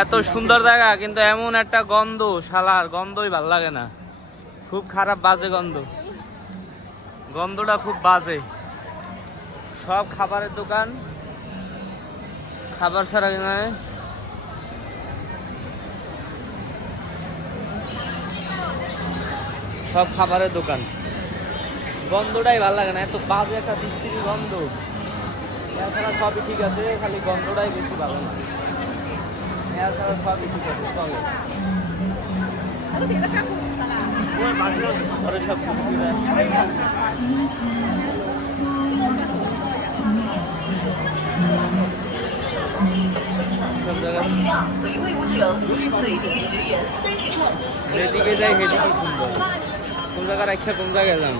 এত সুন্দর জায়গা কিন্তু এমন একটা গন্ধ, শালার গন্ধই ভাল লাগে না, খুব খারাপ বাজে গন্ধ, গন্ধটা খুব বাজে। সব খাবারের দোকান, খাবার ছাড়া নয়। সব খাবারের দোকান, গন্ধটাই ভালো লাগে না, এত বাজে একটা বিশ্রী গন্ধ। এছাড়া সবই ঠিক আছে, খালি গন্ধটাই বেশি ভালো না। এছাড়া সবই ঠিক আছে, চলে। ওরা সব যেদিকে যাই সেদিকে সুন্দর। কোন জায়গায় রাখা, কোন জায়গায় গেলাম।